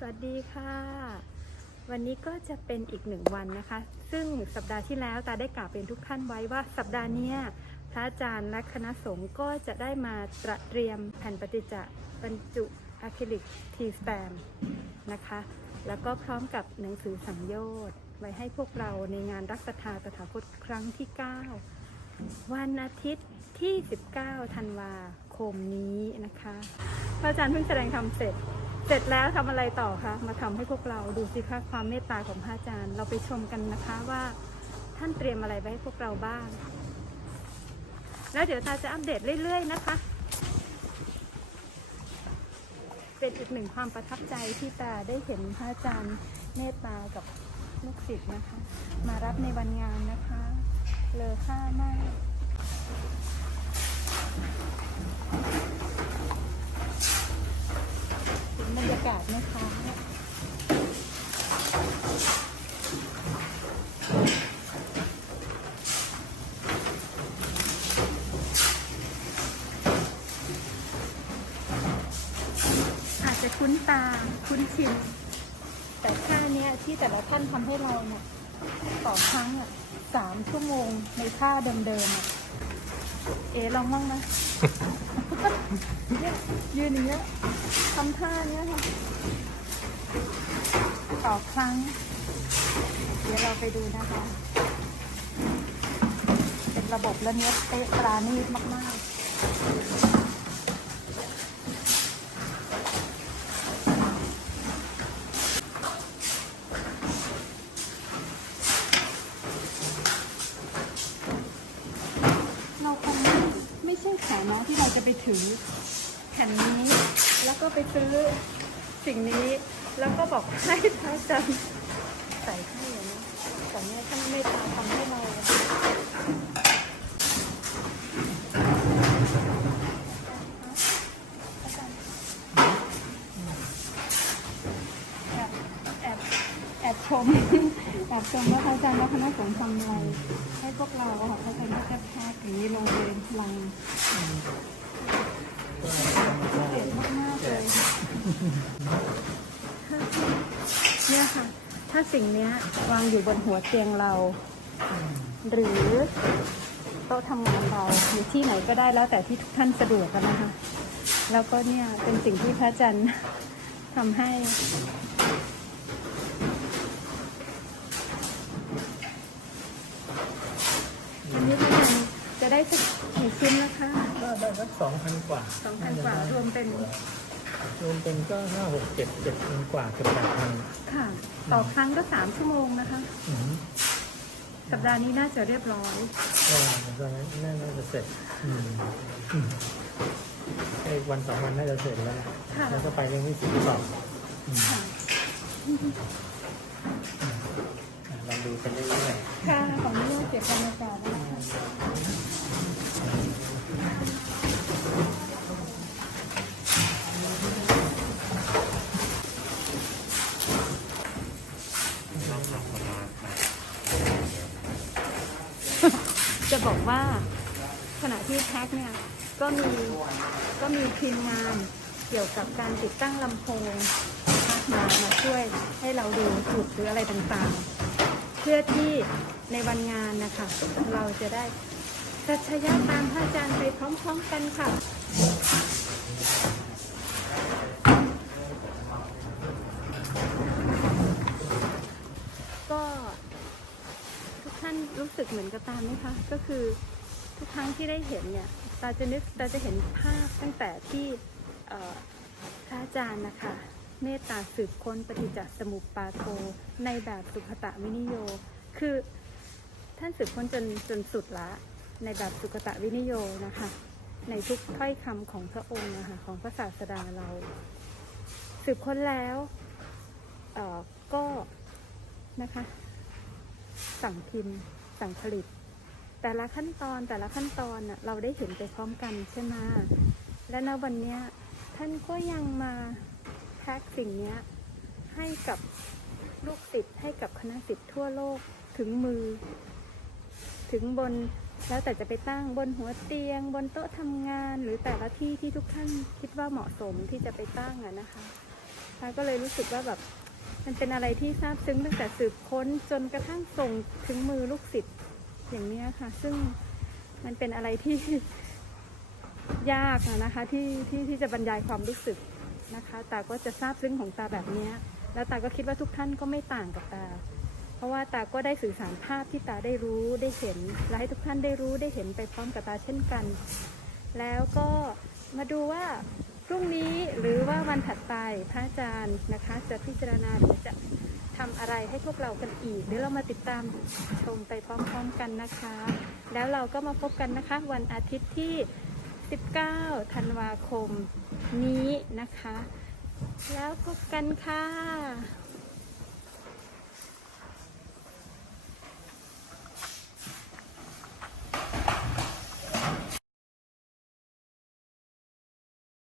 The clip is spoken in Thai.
สวัสดีค่ะ วันนี้ก็จะเป็นอีกหนึ่งวันนะคะ ซึ่งสัปดาห์ที่แล้วตาได้กล่าวเป็นทุกท่านไว้ว่าสัปดาห์นี้พระอาจารย์และคณะสงฆ์ก็จะได้มาตระเตรียมแผ่นปฏิจจบรรจุอะคริลิกทีสแตมนะคะ แล้วก็พร้อมกับหนังสือสังโยชน์ไว้ให้พวกเราในงานรักษาตถาคตครั้งที่ 9 วันอาทิตย์ที่ 19 ธันวาคมนี้นะคะ พระอาจารย์เพิ่งแสดงธรรมเสร็จ เสร็จแล้วทำอะไรต่อคะมาทำให้พวกเราดูสิคะความเมตตาของพระอาจารย์ เราไปชมกันนะคะว่าท่านเตรียมอะไรไว้ให้พวกเราบ้าง แล้วเดี๋ยวตาจะอัปเดตเรื่อย ๆ นะคะ เป็นอีกหนึ่งความประทับใจที่ตาได้เห็นพระอาจารย์เมตตากับลูกศิษย์นะคะ มารับในวันงานนะคะ เลอค่ามาก เห็นบรรยากาศไหมคะอาจจะคุ้นตา คุ้นชิน แต่ค่าเนี้ยที่แต่ละท่านทำให้เราเนี่ยต่อครั้งอะสามชั่วโมงในท่าเดิมๆอะเอ๋ลองบ้างนะเนี่ยยืนอย่างเงี้ยทำท่าเนี้ยค่ะต่อครั้ง เดี๋ยวเราไปดูนะคะ เป็นระบบและเนี้ยเป๊ะปราณีตมากๆ เราคงไม่ไม่ใช่แขนน้องที่เราจะ ไปถือแผ่นนี้ แล้วก็ไปซื้อสิ่งนี้ แล้วก็บอกให้พระอาจารย์ใส่ให้อย่างนี้แต่เนี่ยท่านเมตตาทำให้เราแอบแอบแอบชมแอบชมว่าพระอาจารย์และคณะสงฆ์ทำอะไรให้พวกเราค่ะพระอาจารย์ก็จะแพ็กอย่างนี้ลงเรียนพลัง เนี่ยค่ะ ถ้าสิ่งเนี้ยวางอยู่บนหัวเตียงเรา หรือโต๊ะทำงานเราหรือที่ไหนก็ได้แล้วแต่ที่ทุกท่านสะดวกกันนะคะ แล้วก็เนี่ยเป็นสิ่งที่พระอาจารย์ทำให้วันนี้ท่านจะได้สักกี่ชิ้นนะคะ ก็ได้สักสองพันกว่าสองพันกว่า รวมเป็น รวมเป็นก็ห้าหกเจ็ดเจ็ดพันกว่าเกือบแปดพันค่ะ ต่อครั้งก็สามชั่วโมงนะคะ อืมสัปดาห์นี้น่าจะเรียบร้อย ก็ตอนนั้นน่าจะเสร็จอืมอืมอีกวันสองวันน่าจะเสร็จแล้วค่ะ แล้วก็ไปเรื่องที่สิบสองอืมค่ะอะลองดูกันเรื่อยค่ะของนี่เก็บบรรยากาศนะคะจ บอกว่าขณะที่แพ็คเนี่ยก็มีก็มีทีมงานเกี่ยวกับการติดตั้งลำโพงนะคะมามาช่วยให้เราดูจุดหรืออะไรต่างๆ เพื่อที่ในวันงานนะคะ เราจะได้รัชยะตามพระอาจารย์ไปพร้อมๆกันค่ะ ก็ ท่านรู้สึกเหมือนกับตามไหมคะ ก็คือทุกครั้งที่ได้เห็นเนี่ยตาจะนึกตาจะเห็นภาพตั้งแต่ที่พระอาจารย์นะคะ เมตตาสืบค้นปฏิจจสมุปปาโทในแบบสุขตะวินิโย คือท่านสืบค้นจนจนสุดละในแบบสุขตะวินิโยนะคะ ในทุกถ้อยคำของพระองค์นะคะของพระศาสดาเรา สืบค้นแล้วก็นะคะ สั่งพิมพ์สั่งผลิต แต่ละขั้นตอนแต่ละขั้นตอนน่ะเราได้เห็นไปพร้อมกันใช่ไหมและณวันนี้ท่านก็ยังมาแพ็คสิ่งนี้ให้กับลูกศิษย์ให้กับคณะศิษย์ทั่วโลกถึงมือ ถึงบนแล้วแต่จะไปตั้งบนหัวเตียง บนโต๊ะทำงานหรือแต่ละที่ที่ทุกท่านคิดว่าเหมาะสมที่จะไปตั้งอะนะคะตานก็เลยรู้สึกว่าแบบ มันเป็นอะไรที่ซาบซึ้งตั้งแต่สืบค้นจนกระทั่งส่งถึงมือลูกศิษย์อย่างนี้ค่ะ ซึ่งมันเป็นอะไรที่ยากนะคะที่ที่ที่จะบรรยายความรู้สึกนะคะตาก็จะซาบซึ้งของตาแบบนี้ แล้วตาก็คิดว่าทุกท่านก็ไม่ต่างกับตา เพราะว่าตาก็ได้สื่อสารภาพที่ตาได้รู้ได้เห็น และให้ทุกท่านได้รู้ได้เห็นไปพร้อมกับตาเช่นกัน แล้วก็มาดูว่า พรุ่งนี้หรือว่าวันถัดไปพระอาจารย์นะคะ จะพิจารณาหรือจะทำอะไรให้พวกเรากันอีกเดี๋ยวเรามาติดตามชมไปพร้อมๆกันนะคะ แล้วเราก็มาพบกันนะคะ วันอาทิตย์ที่ 19 ธันวาคมนี้นะคะ แล้วพบกันค่ะ